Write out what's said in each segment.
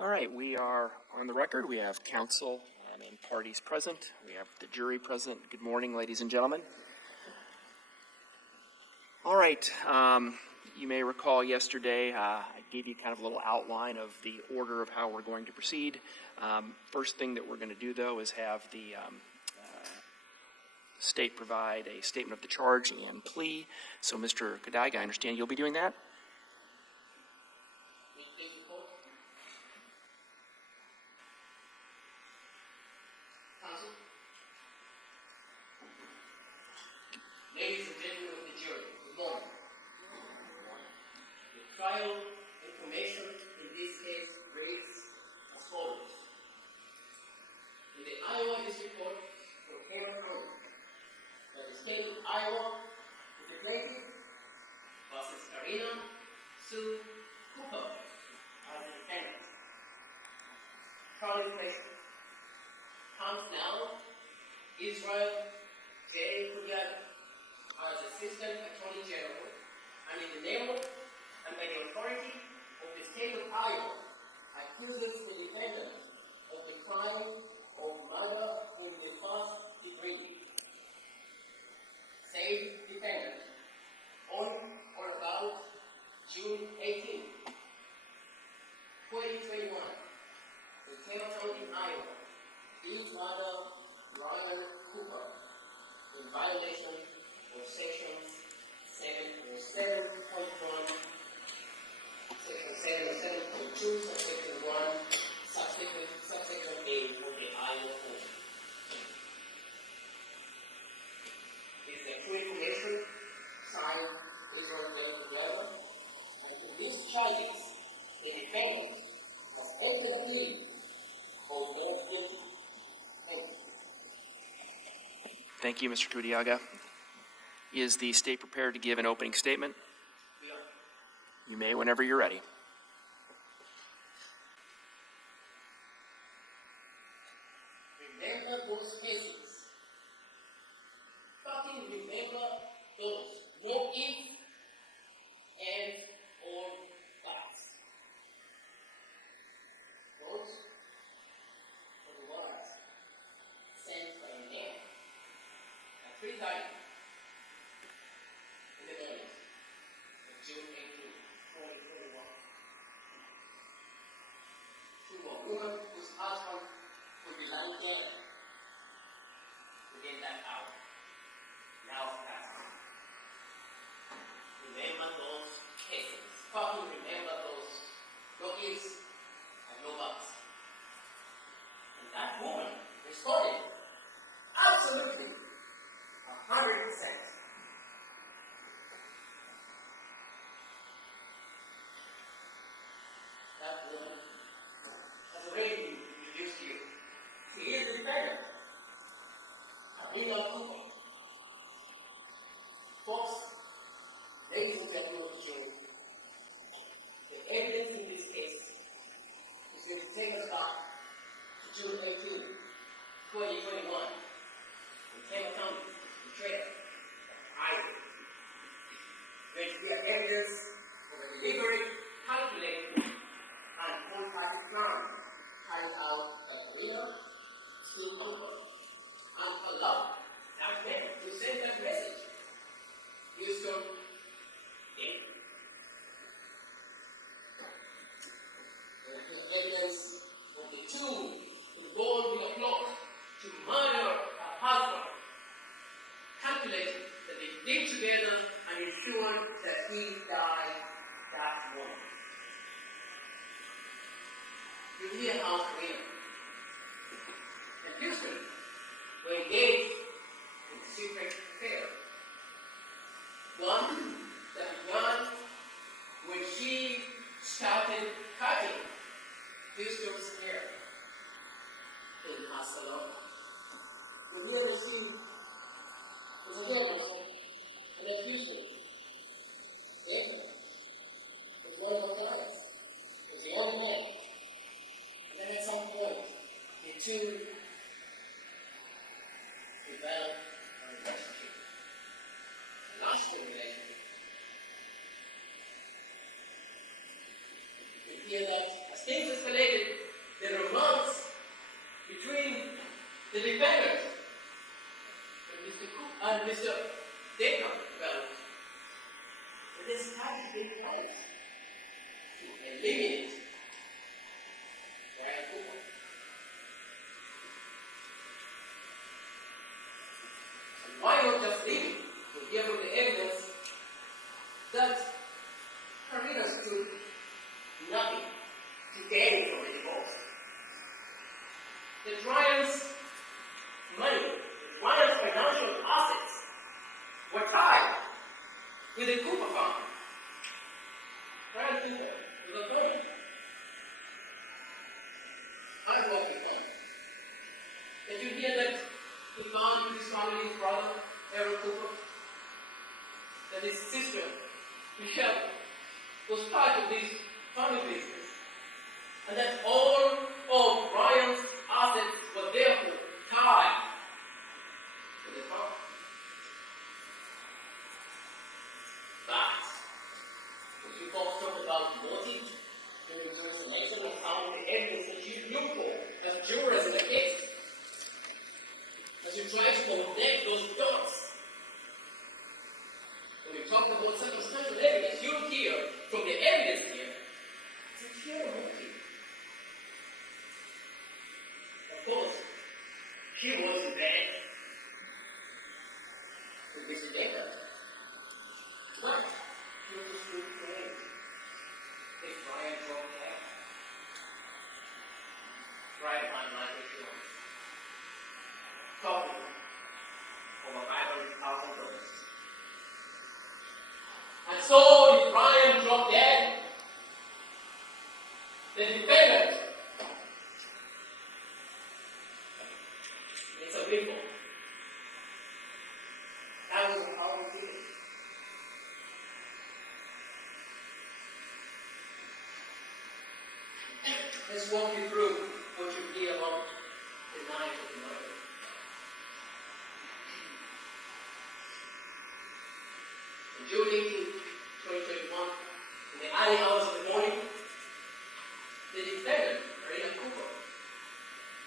All right, we are on the record. We have counsel and parties present. We have the jury present. Good morning, ladies and gentlemen. All right, you may recall yesterday I gave you kind of a little outline of the order of how we're going to proceed. First thing that we're going to do, though, is have the state provide a statement of the charge and plea. So, Mr. Kodiaga, I understand you'll be doing that? Ladies and gentlemen of the jury, good morning. The trial information in this case reads as follows. In the Iowa District Court for Hammond County, by the state of Iowa, the plaintiff versus Karina Sue Cooper as the defendant. Trial information. Comes now, Israel J. Kodiaga, as Assistant Attorney General, and in the name of and by the authority of the state of Iowa, accuses the defendant of the crime of murder in the first degree. Said defendant, on or about June 18, 2021, in Hamilton, Iowa, did murder Ryan Cooper in violation of sections 7.1, section 7.2, subsection 1, subsection A of the Iowa Code. It's a free commission signed Israel J. Kodiaga, and to these charges, the defendant has entered a plea of not guilty. Thank you, Mr. Kodiaga. Is the state prepared to give an opening statement? Yeah. You may whenever you're ready. Remember those cases. Fucking remember those. No if and or buts. Those are the words sent by a man at 3:30 in the morning of June 18, 2021. To a woman whose husband would be lying dead within that hour. Now past. Remember those cases. Fucking remember those. No ifs and no buts. And that woman responded, absolutely, 100%. That woman has already been introduced to you. She is the defendant. Karina Cooper. Folks, ladies and gentlemen of the jury, the evidence in this case is going to take us back to June 18, 2021, in Hamilton County, Detroit, Iowa. Where we have evidence of a deliberate, calculated, and full-party crime carried out by Karina Sue Cooper and her love, that man who sent that message. Huston Danker. There is evidence of the two who bore with a plot to murder her husband, calculated that they lived together and ensured that he died that morning. You hear how Karina and Huston were engaged in a secret affair. One that began when she started cutting Huston's hair in her salon. The real scene was a woman and a Huston. Danker was one of her clients. He was a young man. And then at some point, the two developed a relationship. Lasting relationship. You can hear that as As things escalated, the romance between the defendant and Mr. Danker developed. And they started being plans to eliminate Karina Cooper. And why not just leave it to hear from the evidence that Karina stood nothing to gain from the divorce? The client's money, the client's financial assets were tied with the Cooper family. Karina Cooper was a woman. Hard-working woman. Did you hear that he found his family's brother, Aaron Cooper? That his sister, Michelle, was part of this family business. And that all of Brian's assets were therefore tied to the farm. But, when you folks talk about motive, there is information of how the evidence that you look for as jurors in the case. As you try to connect those dots. When you talk about circumstantial evidence, you hear from the evidence here, it's a clear motive. Of course, she was in bed with Mr. Danker. But she was a true friend. If Brian dropped out, Brian might not be sure. Talking over $500,000. And so, if Brian dropped dead, the defendant, it's a big one. That was how we did it. Let's walk you through what you hear about the night of the murder. On June 18, 2021, in the early hours of the morning, the defendant, Karina Cooper,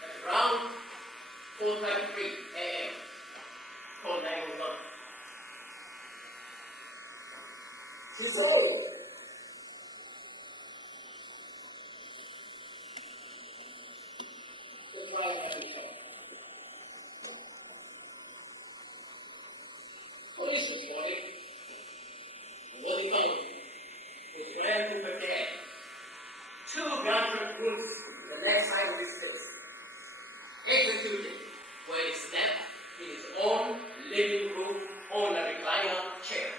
at around 4:33 a.m., called 911. She saw it. Police reporting. What he found, a Karina Cooper dead. 2 gunshot wounds in the left side of his face. Executed where he slept in his own living room on a recliner chair.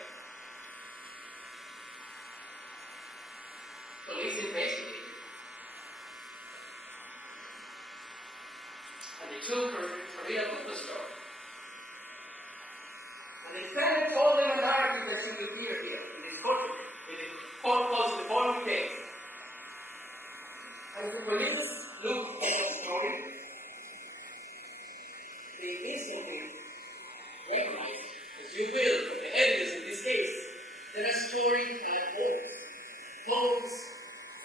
Police investigated. And they took Karina Cooper's story. And the defendant told them a narrative that you will hear here in this courtroom, in the following days. And the police looked at the story. They instantly recognized, as you will, from the evidence in this case, that a story had holes. Holes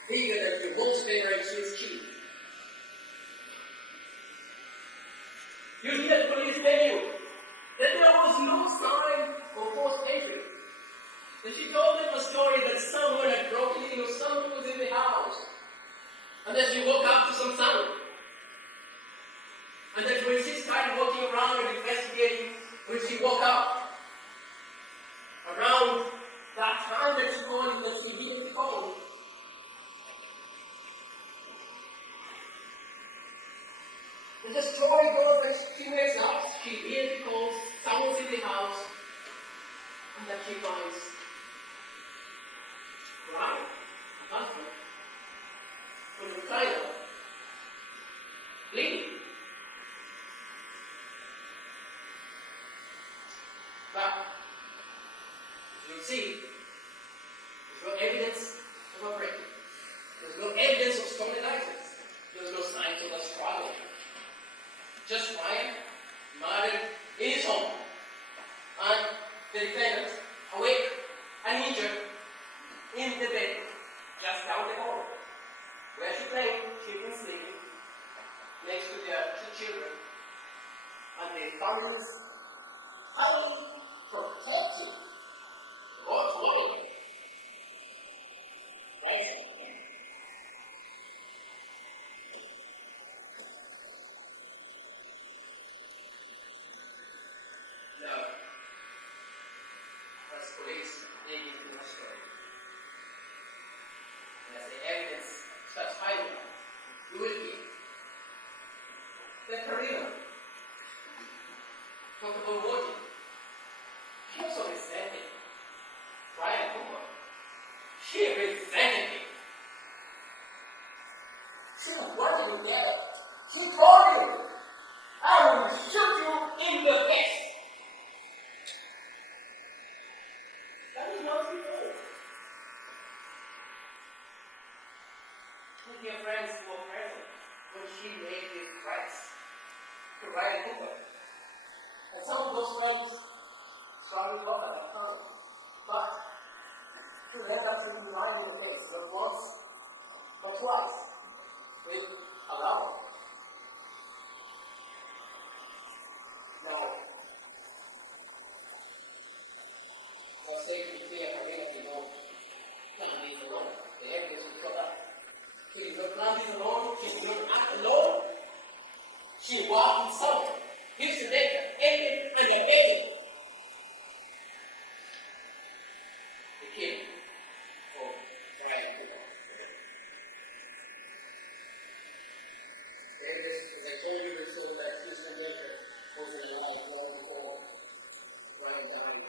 bigger than the most favorite cheese. You hear the police tell you that there was no sign of forced entry. That she told them a story that someone had broken in or someone was in the house. And that she woke up to some sound. And that when she started walking around and investigating, when she woke up, around that time that she called, that she hit the phone, and the story goes that she wakes up, she immediately calls, someone's in the house, and that she finds Ryan, her husband, from the title, bleeding. But, you'll see, there's no evidence of a break. There's no evidence of stolen items. There's no signs of a struggle. Just Ryan, murdered in his home, and the defendant awake where she playing, she been sleeping next to their two children, and they found this highly protective woman. Right? Now, as police dig into the story, and as the evidence starts piling up, you will hear that Karina talked about voting. She also resented Brian Cooper. She resented him. She was working with Dad. She told him, I will shoot you in the face. That is what she did. Her dear friends were present when she made these threats to Brian Cooper. And some of those friends started off at the time. But to end up being right in the face, not once, but twice, with a lot. Now, I'll say to be clear, Karina did not plan this alone. The evidence was brought up. She did not plan this alone. She did not act alone. She walked in someone. Huston Danker, aided and abetted the killing of Brian Cooper. Evidence, as I told you, is so that Huston Danker was alive long before Brian died.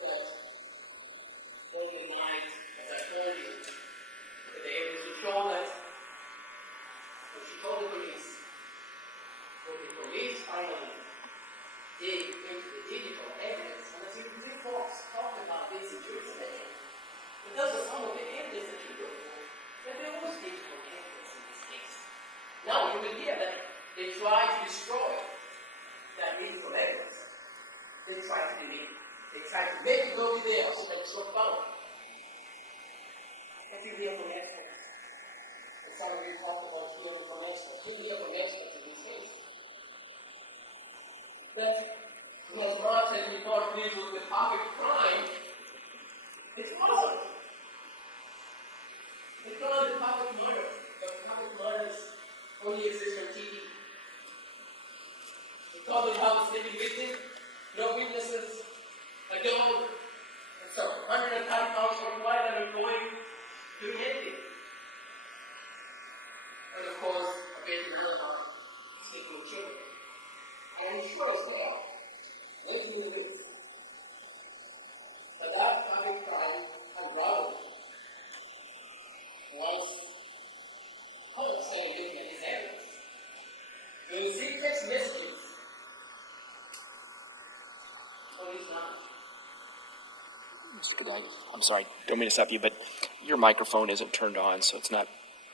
But all the night, as I told you, that the evidence would show that when she told the police, when the police finally dig into the digital evidence, and as you folks talked about this in Jerusalem, because of some of the evidence that you look for, that there was digital evidence in this case. Now you will hear that they tried to destroy that digital evidence. They tried to delete it. They tried to make it go to there so that it's not found. What you hear from experts? And some of you talked about hearing from experts. You hear from experts in this case. But when Lars said we thought this was the public crime, it's not. It's not the public murder. The public murders only exist on TV. We call them how the sleeping victim, no witnesses, a dog, and so 110 pounds worldwide that are going to the ending. And of course, a bit another one, sleeping with children. And sure as hell, making the news. But that public crime unraveled was, I would say, looking at his evidence. In secret messages on his mind. Mr. Kodiaga, I'm sorry, don't mean to stop you, but your microphone isn't turned on, so it's not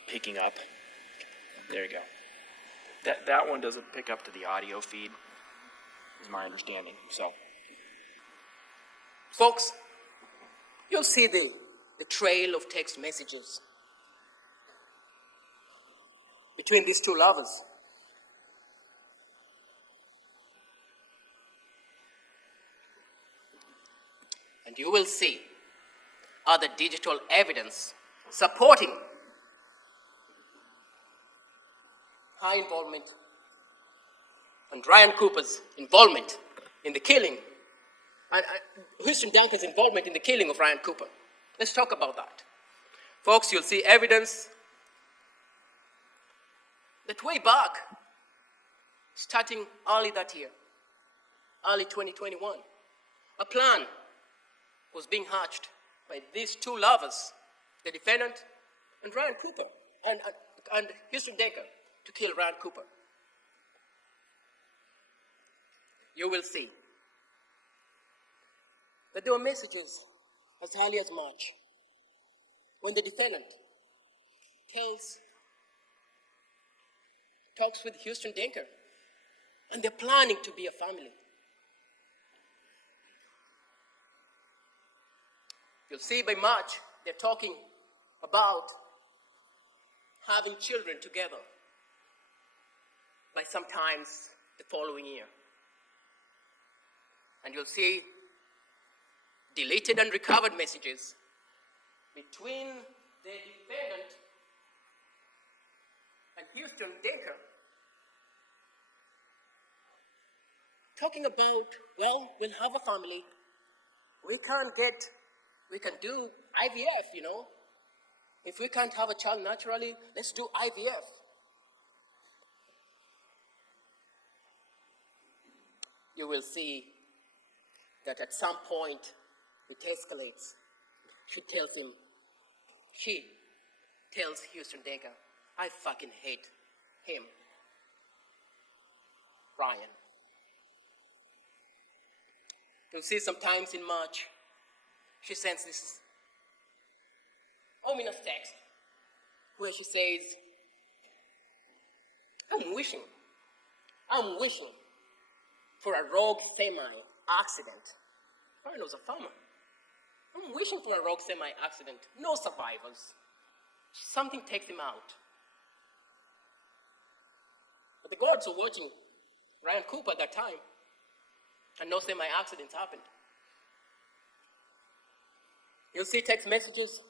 picking up. There you go. That one doesn't pick up to the audio feed, is my understanding. So, folks, you'll see the trail of text messages between these two lovers. And you will see other digital evidence supporting high involvement and Ryan Cooper's involvement in the killing, and Huston Danker's involvement in the killing of Ryan Cooper. Let's talk about that. Folks, you'll see evidence that way back, starting early that year, early 2021, a plan was being hatched by these two lovers, the defendant and Ryan Cooper, and Huston Danker, to kill Ryan Cooper. You will see that there were messages as early as March when the defendant talks with Huston Danker, and they're planning to be a family. You'll see by March they're talking about having children together by sometimes the following year. And you'll see deleted and recovered messages between the defendant and Huston Danker talking about, well, we'll have a family. We can do IVF, you know. If we can't have a child naturally, let's do IVF. You will see that at some point it escalates. She tells Huston Danker, I fucking hate him, Ryan. You'll see sometimes in March, she sends this ominous text where she says, I'm wishing for a rogue semi-accident. Ryan was a farmer. I'm wishing for a rogue semi-accident. No survivors. Something takes him out. But the gods were watching Ryan Cooper at that time, and no semi-accidents happened. You'll see text messages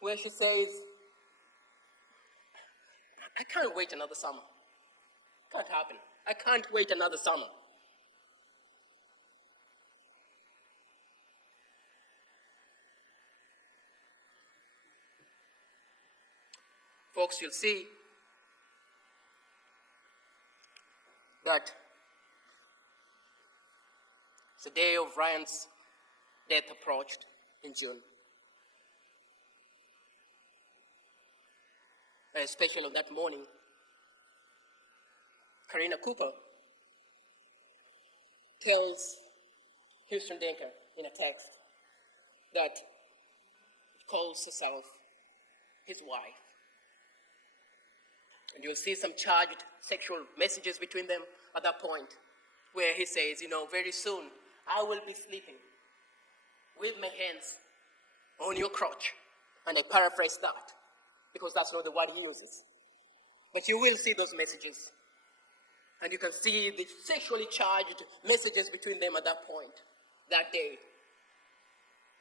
where she says, I can't wait another summer. Can't happen. I can't wait another summer. Folks, you'll see that the day of Ryan's death approached in June. And especially on that morning, Karina Cooper tells Huston Danker in a text that calls herself his wife. And you'll see some charged sexual messages between them at that point, where he says, you know, very soon I will be sleeping with my hands on your crotch. And I paraphrase that, because that's not the word he uses. But you will see those messages. And you can see the sexually charged messages between them at that point, that day,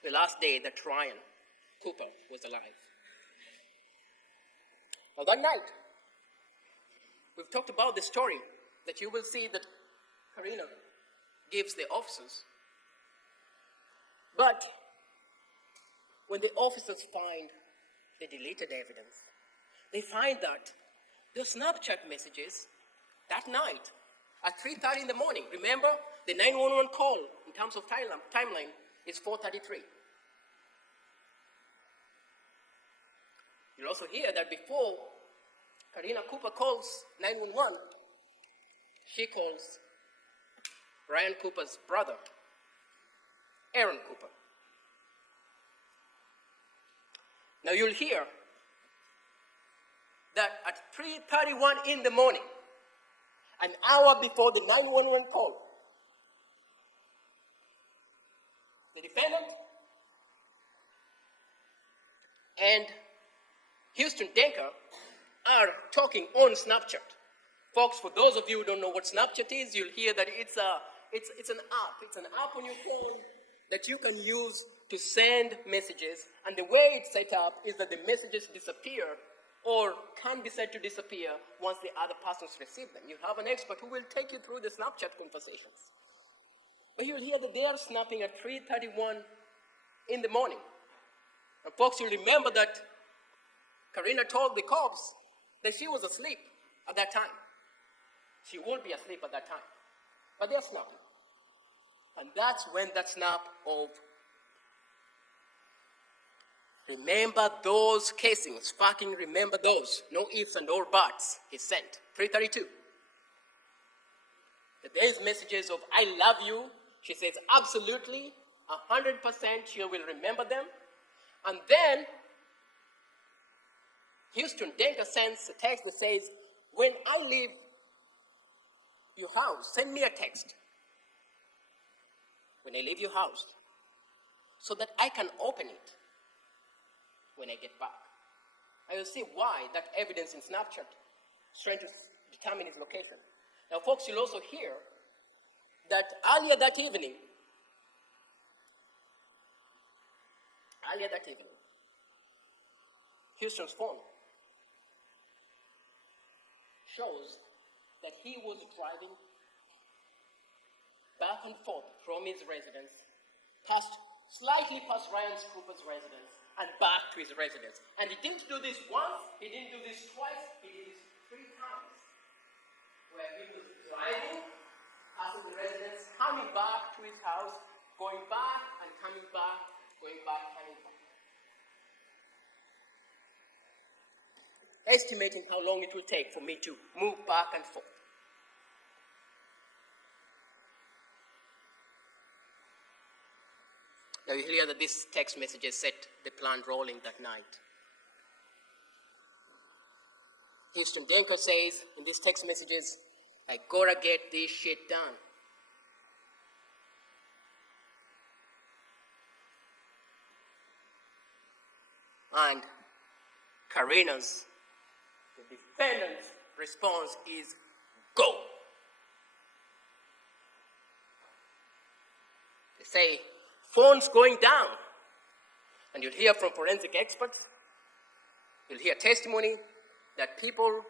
the last day that Ryan Cooper was alive. Now that night, we've talked about the story that you will see that Karina gives the officers. But when the officers find the deleted evidence, they find that the Snapchat messages that night at 3:30 in the morning, remember the 911 call in terms of timeline is 4:33. You'll also hear that before Karina Cooper calls 911, she calls Ryan Cooper's brother, Aaron Cooper. Now you'll hear that at 3:31 in the morning, an hour before the 911 call, the defendant and Huston Danker are talking on Snapchat. Folks, for those of you who don't know what Snapchat is, you'll hear that it's an app. It's an app on your phone that you can use to send messages. And the way it's set up is that the messages disappear or can be said to disappear once the other persons receive them. You have an expert who will take you through the Snapchat conversations. But you'll hear that they are snapping at 3:31 in the morning. And folks, you'll remember that Karina told the cops that she was asleep at that time. She would be asleep at that time. But they're snapping. And that's when that snap of remember those casings, fucking remember those, no ifs and or buts, is sent. 3:32. There's messages of I love you. She says absolutely, 100% she will remember them. And then Huston Danker sends a text that says, when I leave your house, send me a text. When I leave your house, so that I can open it get back. And you'll see why that evidence in Snapchat is trying to determine his location. Now, folks, you'll also hear that earlier that evening, Houston's phone shows that he was driving back and forth from his residence, slightly past Ryan Cooper's residence, and back to his residence. And he didn't do this once, he didn't do this twice, he did this 3 times. Where he was driving, passing the residence, coming back to his house, going back and coming back, going back, coming back. Estimating how long it will take for me to move back and forth. Now you hear that this text messages set the plan rolling that night. Huston Danker says in these text messages, I gotta get this shit done. And Karina's, the defendant's response is go. They say, phone's going down. And you'll hear from forensic experts, you'll hear testimony that people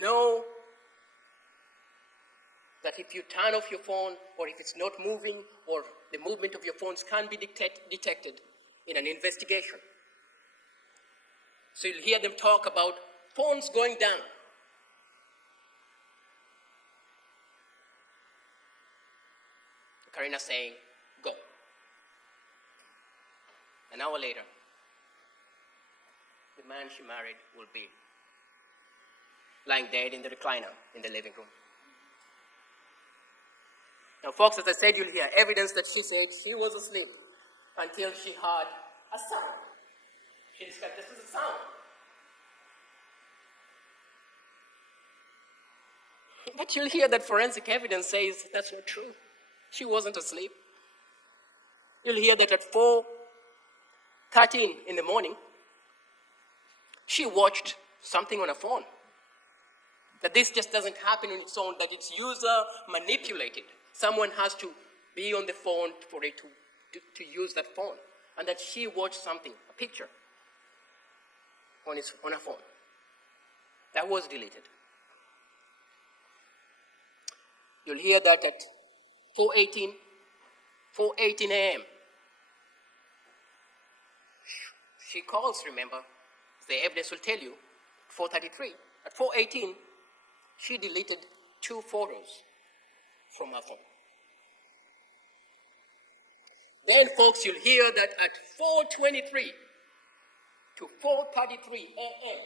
know that if you turn off your phone, or if it's not moving, or the movement of your phones can be detected in an investigation. So you'll hear them talk about phones going down. Karina saying, go. An hour later, the man she married will be lying dead in the recliner in the living room. Now, folks, as I said, you'll hear evidence that she said she was asleep until she heard a sound. She described this as a sound. But you'll hear that forensic evidence says that's not true. She wasn't asleep. You'll hear that at 4:13 in the morning, she watched something on her phone. That this just doesn't happen on its own, that it's user manipulated. Someone has to be on the phone for it to use that phone. And that she watched something, a picture, on her phone. That was deleted. You'll hear that at 4:18 a.m. She calls, remember, the evidence will tell you, 4:33. At 4:18, she deleted 2 photos from her phone. Then, folks, you'll hear that at 4:23 to 4:33 a.m.,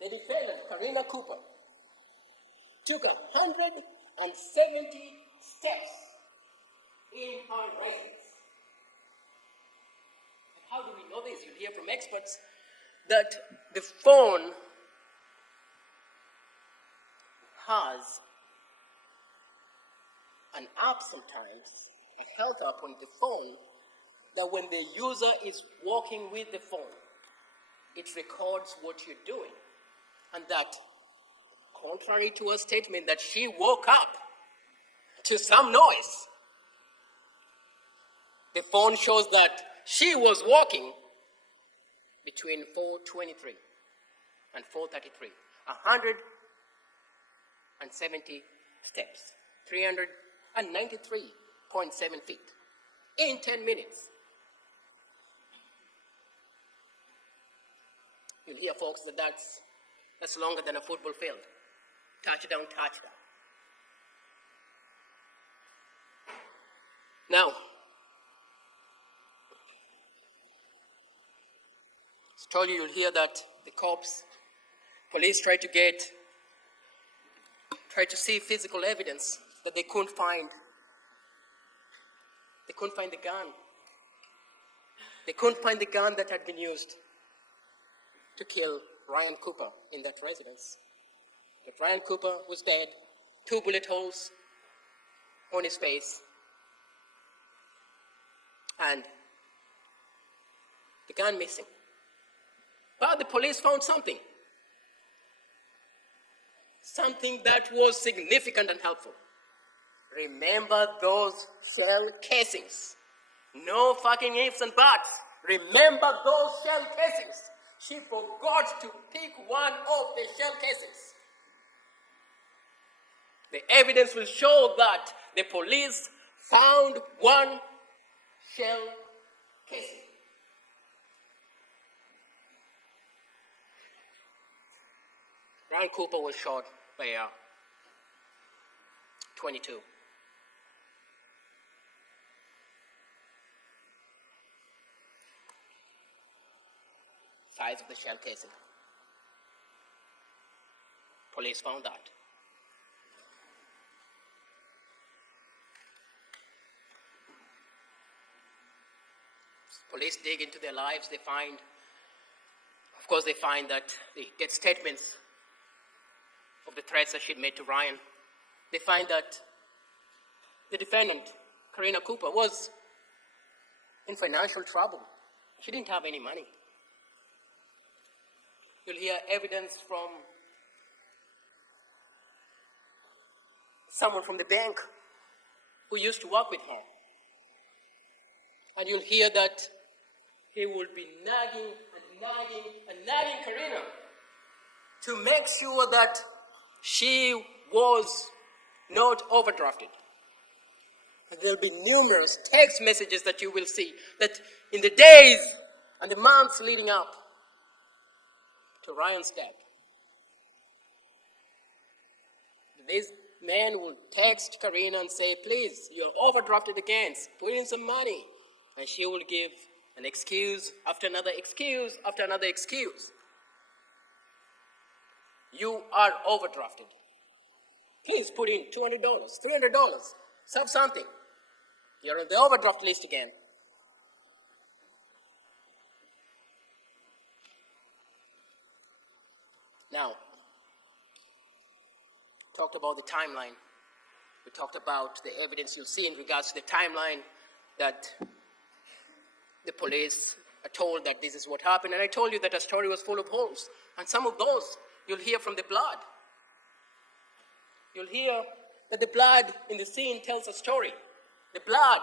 the defendant, Karina Cooper, took 170 steps in her residence. And how do we know this? You'll hear from experts that the phone has an app sometimes, a health app on the phone, that when the user is walking with the phone, it records what you're doing. And that, contrary to a statement that she woke up to some noise, the phone shows that she was walking between 4:23 and 4:33, 170 steps, 393.7 feet in 10 minutes. You'll hear, folks, that that's longer than a football field. Touchdown. Now, as I told you, you'll hear that the police tried to see physical evidence that they couldn't find. They couldn't find the gun. They couldn't find the gun that had been used to kill Ryan Cooper in that residence. But Ryan Cooper was dead, 2 bullet holes on his face. And the gun missing. But the police found something. Something that was significant and helpful. Remember those shell casings. No fucking ifs and buts. Remember those shell casings. She forgot to pick one of the shell casings. The evidence will show that the police found one shell casing. Ryan Cooper was shot by a 22. Size of the shell casing. Police found that. Police dig into their lives, they find that they get statements of the threats that she'd made to Ryan. They find that the defendant, Karina Cooper, was in financial trouble. She didn't have any money. You'll hear evidence from someone from the bank who used to work with her. And you'll hear that he will be nagging Karina to make sure that she was not overdrafted. And there'll be numerous text messages that you will see that in the days and the months leading up to Ryan's death, this man will text Karina and say, please, you're overdrafted again, put in some money. And she will give an excuse after another excuse after another excuse. You are overdrafted. Please put in $200, $300, something. You're on the overdraft list again. Now, talked about the timeline. We talked about the evidence you'll see in regards to the timeline that the police are told that this is what happened. And I told you that a story was full of holes. And some of those you'll hear from the blood. You'll hear that the blood in the scene tells a story. The blood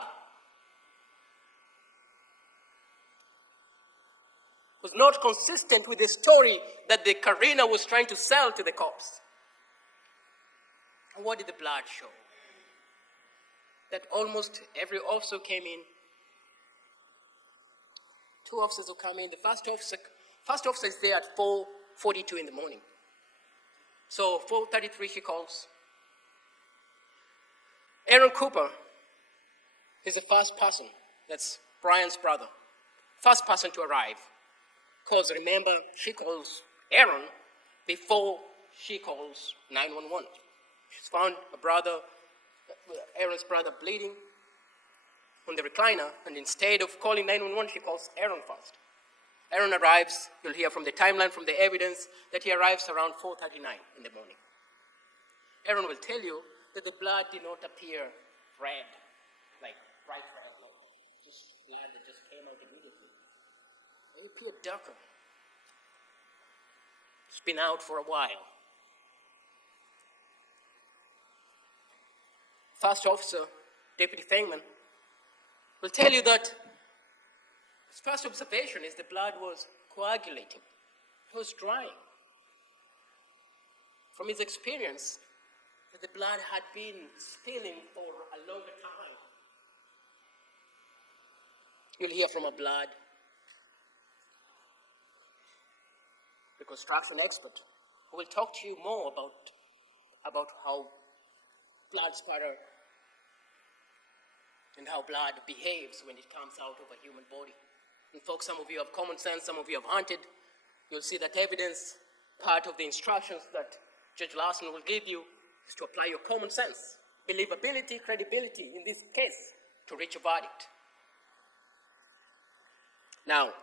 was not consistent with the story that the Karina was trying to sell to the cops. And what did the blood show? That almost every officer came in. Two officers will come in. The first officer is there at 4:42 in the morning. So 4:33 he calls. Aaron Cooper is the first person. That's Brian's brother. First person to arrive. Because remember, she calls Aaron before she calls 911. She's found Aaron's brother bleeding on the recliner, and instead of calling 911, she calls Aaron first. Aaron arrives. You'll hear from the timeline, from the evidence, that he arrives around 4:39 in the morning. Aaron will tell you that the blood did not appear red, like bright red, like just blood that just came out immediately. It appeared darker. It's been out for a while. First officer, Deputy Fengman, will tell you that his first observation is the blood was coagulating. It was drying. From his experience, that the blood had been spilling for a longer time. You'll hear from a blood reconstruction expert who will talk to you more about how blood spatter and how blood behaves when it comes out of a human body. And folks, some of you have common sense, some of you have hunted. You'll see that evidence, part of the instructions that Judge Larson will give you, is to apply your common sense, believability, credibility, in this case, to reach a verdict. Now,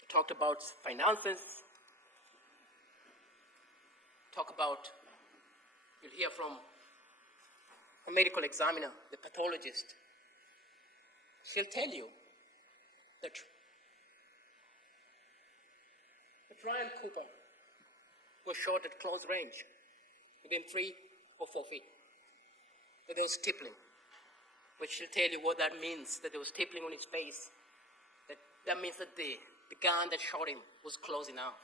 we talked about finances, you'll hear from a medical examiner, the pathologist, she'll tell you that Ryan Cooper was shot at close range, within 3 or 4 feet. That there was stippling, which she'll tell you what that means, that there was stippling on his face. That means that the gun that shot him was close enough.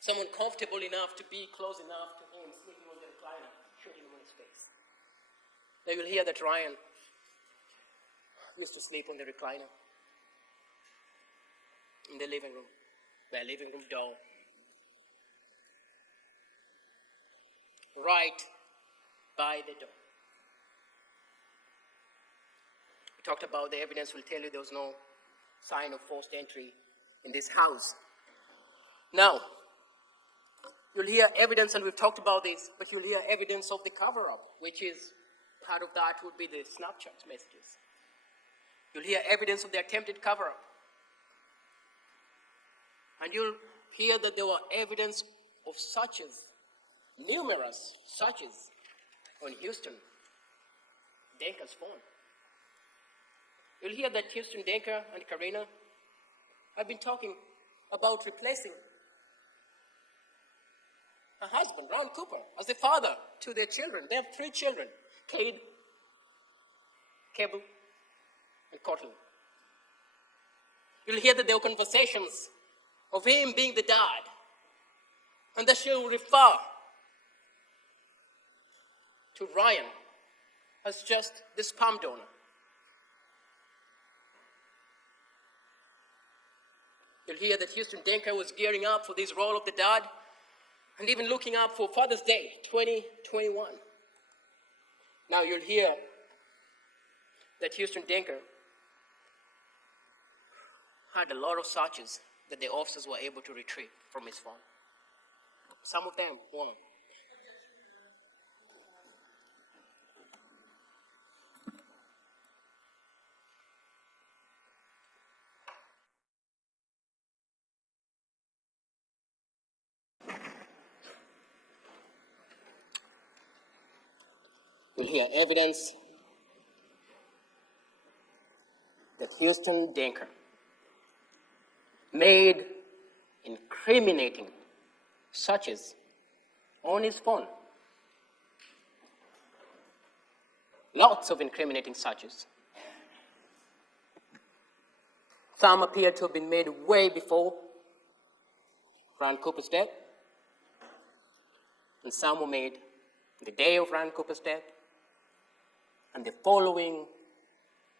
Someone comfortable enough to be close enough to him, sleeping on the recliner, shooting him on his face. Now you'll hear that Ryan used to sleep on the recliner in the living room, their living room door, right by the door. We talked about the evidence. Will tell you there was no sign of forced entry in this house. Now, you'll hear evidence, and we've talked about this, but you'll hear evidence of the cover-up, which is part of that would be the Snapchat messages. You'll hear evidence of the attempted cover-up. And you'll hear that there were evidence of searches, numerous searches on Huston Danker's phone. You'll hear that Huston Danker and Karina have been talking about replacing her husband, Ryan Cooper, as the father to their children. They have 3 children, Cade, Cable, and Cortland. You'll hear that there were conversations of him being the dad, and that she will refer to Ryan as just the sperm donor. You'll hear that Huston Danker was gearing up for this role of the dad and even looking up for Father's Day 2021. Now you'll hear that Huston Danker had a lot of searches that the officers were able to retrieve from his phone. Some of them won. You'll hear evidence that Huston Danker made incriminating searches on his phone. Lots of incriminating searches. Some appear to have been made way before Ryan Cooper's death, and some were made the day of Ryan Cooper's death, and the following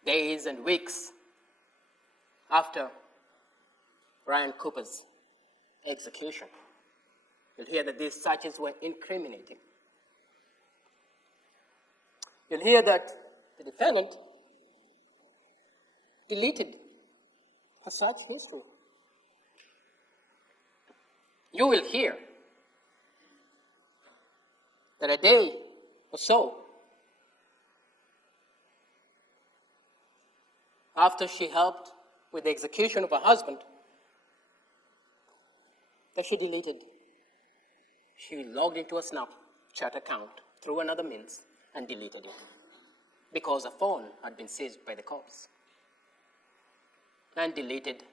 days and weeks after Ryan Cooper's execution. You'll hear that these searches were incriminating. You'll hear that the defendant deleted her search history. You will hear that a day or so after she helped with the execution of her husband, that she deleted. She logged into a Snapchat account through another means and deleted it because her phone had been seized by the cops, and deleted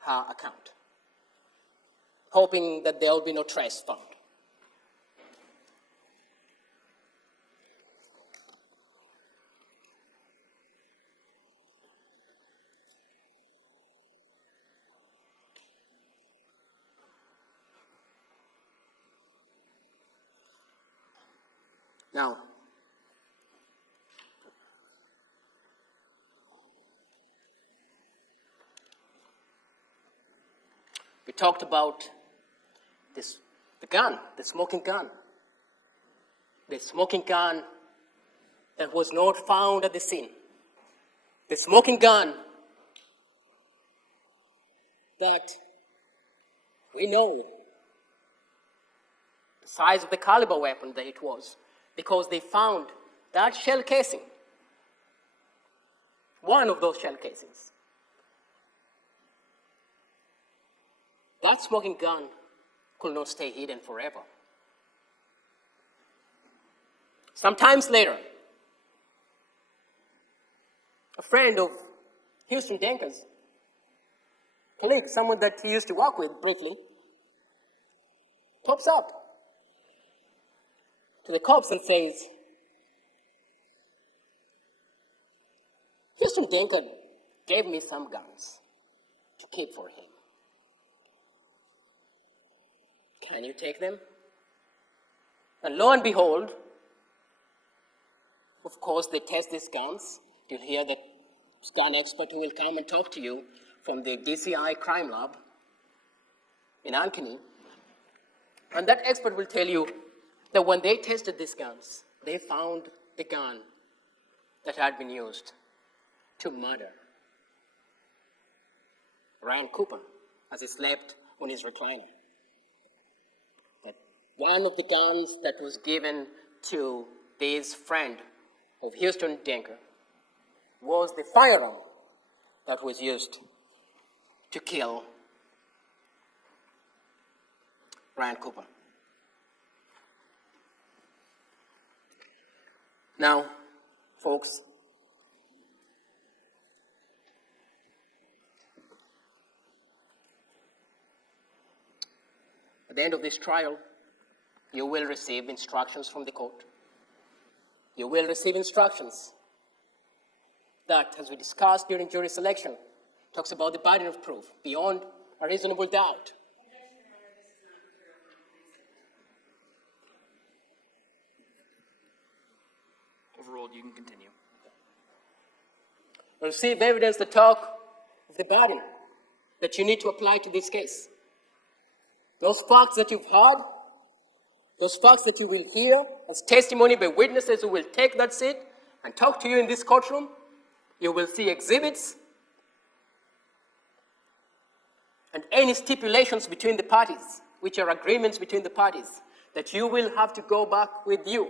her account, hoping that there would be no trace found. Now, we talked about the gun, the smoking gun. The smoking gun that was not found at the scene. The smoking gun that we know the size of the caliber weapon that it was, because they found that shell casing, one of those shell casings. That smoking gun could not stay hidden forever. Sometimes later, a friend of Huston Danker's, colleague, someone that he used to work with briefly, pops up to the cops and says, Huston Danker gave me some guns to keep for him. Can you take them? And lo and behold, of course, they test these guns. You'll hear the gun expert who will come and talk to you from the DCI crime lab in Ankeny. And that expert will tell you that when they tested these guns, they found the gun that had been used to murder Ryan Cooper as he slept on his recliner. That one of the guns that was given to this friend of Huston Danker was the firearm that was used to kill Ryan Cooper. Now, folks, at the end of this trial, you will receive instructions from the court. You will receive instructions that, as we discussed during jury selection, talks about the burden of proof beyond a reasonable doubt. Overruled, you can continue. Receive evidence that talk of the burden that you need to apply to this case. Those facts that you've heard, those facts that you will hear as testimony by witnesses who will take that seat and talk to you in this courtroom, you will see exhibits and any stipulations between the parties, which are agreements between the parties, that you will have to go back with you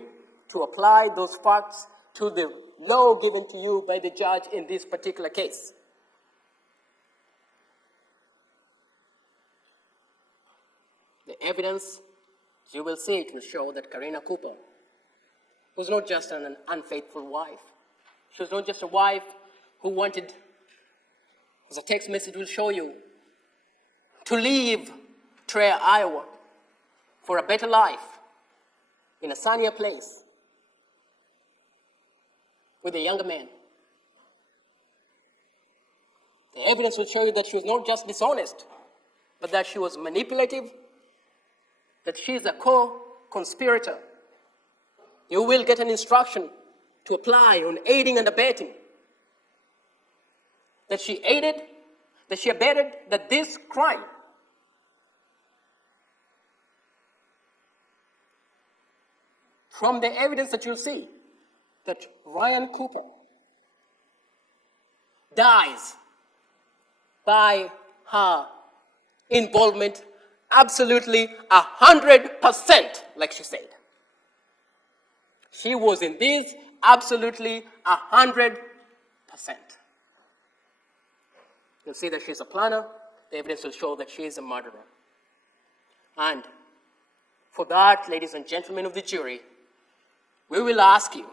to apply those facts to the law given to you by the judge in this particular case. The evidence, you will see, it will show that Karina Cooper was not just an unfaithful wife. She was not just a wife who wanted, as a text message will show you, to leave Plea, Iowa for a better life in a sunnier place with a younger man. The evidence will show you that she was not just dishonest, but that she was manipulative, that she is a co-conspirator. You will get an instruction to apply on aiding and abetting. That she aided, that she abetted, that this crime from the evidence that you'll see, that Ryan Cooper dies by her involvement absolutely 100%, like she said. She was in this absolutely 100%. You'll see that she's a planner. The evidence will show that she is a murderer. And for that, ladies and gentlemen of the jury, we will ask you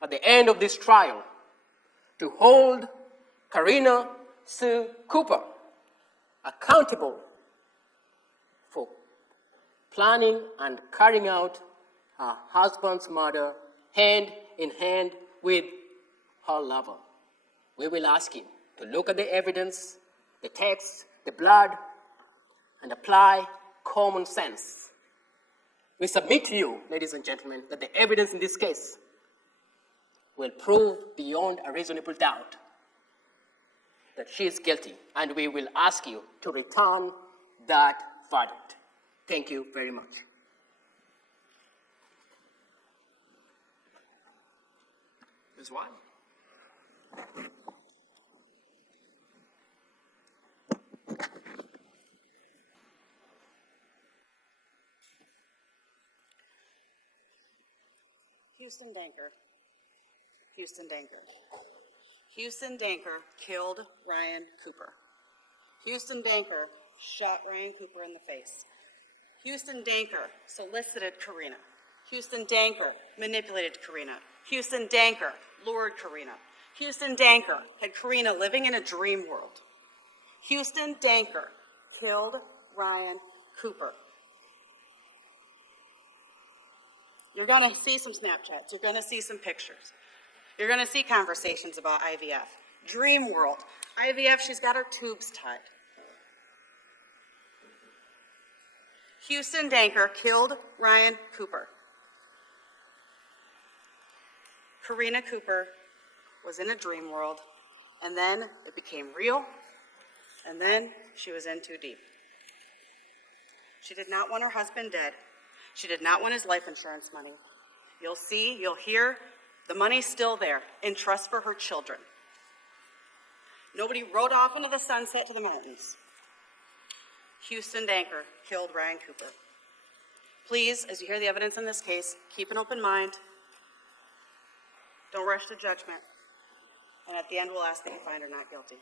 at the end of this trial to hold Karina Sue Cooper accountable for planning and carrying out her husband's murder hand in hand with her lover. We will ask you to look at the evidence, the text, the blood, and apply common sense. We submit to you, ladies and gentlemen, that the evidence in this case will prove beyond a reasonable doubt that she is guilty, and we will ask you to return that verdict. Thank you very much. Ms. Watt? Huston Danker. Huston Danker. Huston Danker killed Ryan Cooper. Huston Danker shot Ryan Cooper in the face. Huston Danker solicited Karina. Huston Danker manipulated Karina. Huston Danker lured Karina. Huston Danker had Karina living in a dream world. Huston Danker killed Ryan Cooper. You're going to see some Snapchats. You're going to see some pictures. You're going to see conversations about IVF. Dream world. IVF, she's got her tubes tied. Huston Danker killed Ryan Cooper. Karina Cooper was in a dream world, and then it became real, and then she was in too deep. She did not want her husband dead. She did not want his life insurance money. You'll see, you'll hear, the money's still there, in trust for her children. Nobody rode off into the sunset to the mountains. Huston Danker killed Ryan Cooper. Please, as you hear the evidence in this case, keep an open mind. Don't rush to judgment. And at the end, we'll ask that you find her not guilty.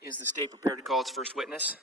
Is the state prepared to call its first witness?